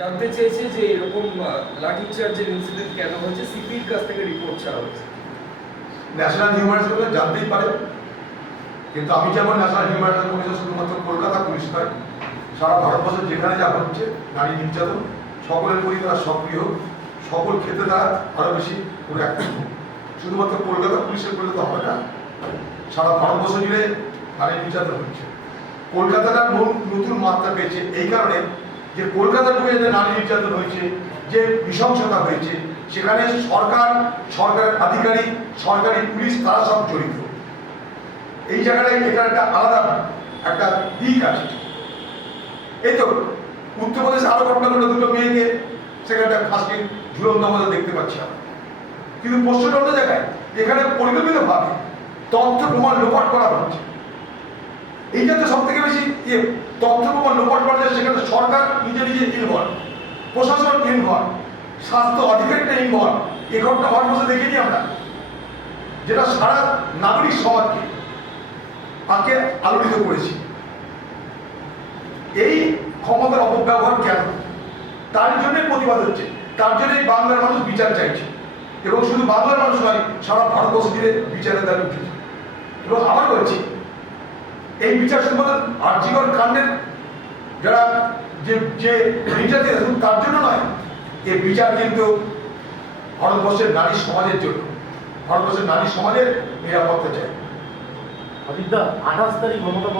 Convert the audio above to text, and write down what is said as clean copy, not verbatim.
জানতে চেয়েছে যে এরকম লাঠিচার্জের ইনসিডেন্ট কেন হয়েছে, সিপির কাছ থেকে রিপোর্ট চাওয়া হয়েছে। ন্যাশনাল হিউম্যান রাইটস কমিশন জানতেই পারে, কিন্তু আমি যেমন ন্যাশনাল হিউম্যান রাইটস কমিশন শুধুমাত্র কলকাতা পুলিশ নয়, সারা ভারতবর্ষে যেখানে যা হচ্ছে নারী নির্যাতন সকলের প্রতি তারা সক্রিয় হোক, সকল ক্ষেত্রে তারা আরও বেশি করে অ্যাক্টিভ হোক। শুধুমাত্র কলকাতা পুলিশের করলে তো হবে না, সারা ভারতবর্ষ জুড়ে নারী নির্যাতন হচ্ছে। কলকাতাটা নতুন মাত্রা পেয়েছে এই কারণে যে কলকাতার বুকে যে নারী নির্যাতন হয়েছে, যে নৃশংসতা হয়েছে, সেখানে সরকারের আধিকারিক, সরকারি পুলিশ তারা সব জড়িত। এই জায়গাটায় এটার একটা আলাদা একটা দিক আছে। এই তো উত্তরপ্রদেশে আরো ঘটনা ঘটে, দুটো মেয়েকে সেখানটা ফাঁসকে ঝুলন্ত অবস্থা দেখতে পাচ্ছি আমরা। কিন্তু প্রশ্নটা অন্য জায়গায়, এখানে পরিকল্পিতভাবে তথ্য প্রমাণ লোপাট করা হচ্ছে। এইটা তো সব থেকে বেশি তথ্য প্রমাণ লোপাট করা যায়, সেখানে সরকার নিজে নিজে ইনভলভ, প্রশাসন ইনভলভ, স্বাস্থ্য অধিকারিকটা ইনভলভ। এই ঘটনা ভারতবর্ষে দেখেছি আমরা, যেটা সারা নাগরিক সমাজকে আজকে আলোড়িত করেছি। এই ক্ষমতার অপব্যবহার কেন, তার জন্যই প্রতিবাদ হচ্ছে, তার জন্যই বাংলার মানুষ বিচার চাইছে। এবং শুধু বাংলার মানুষ নয়, সারা ভারতবর্ষ জুড়ে বিচারের দাবি উঠেছে। এবং আবার বলছি, এই বিচার শুধুমাত্র আর্যিকর কাণ্ডের যারা যে নির্যাতিত তার জন্য নয়, এই বিচার কিন্তু ভারতবর্ষের নারী সমাজের জন্য, ভারতবর্ষের নারী সমাজের নিরাপত্তা চাই। অজিতদা 28 তারিখ মমতা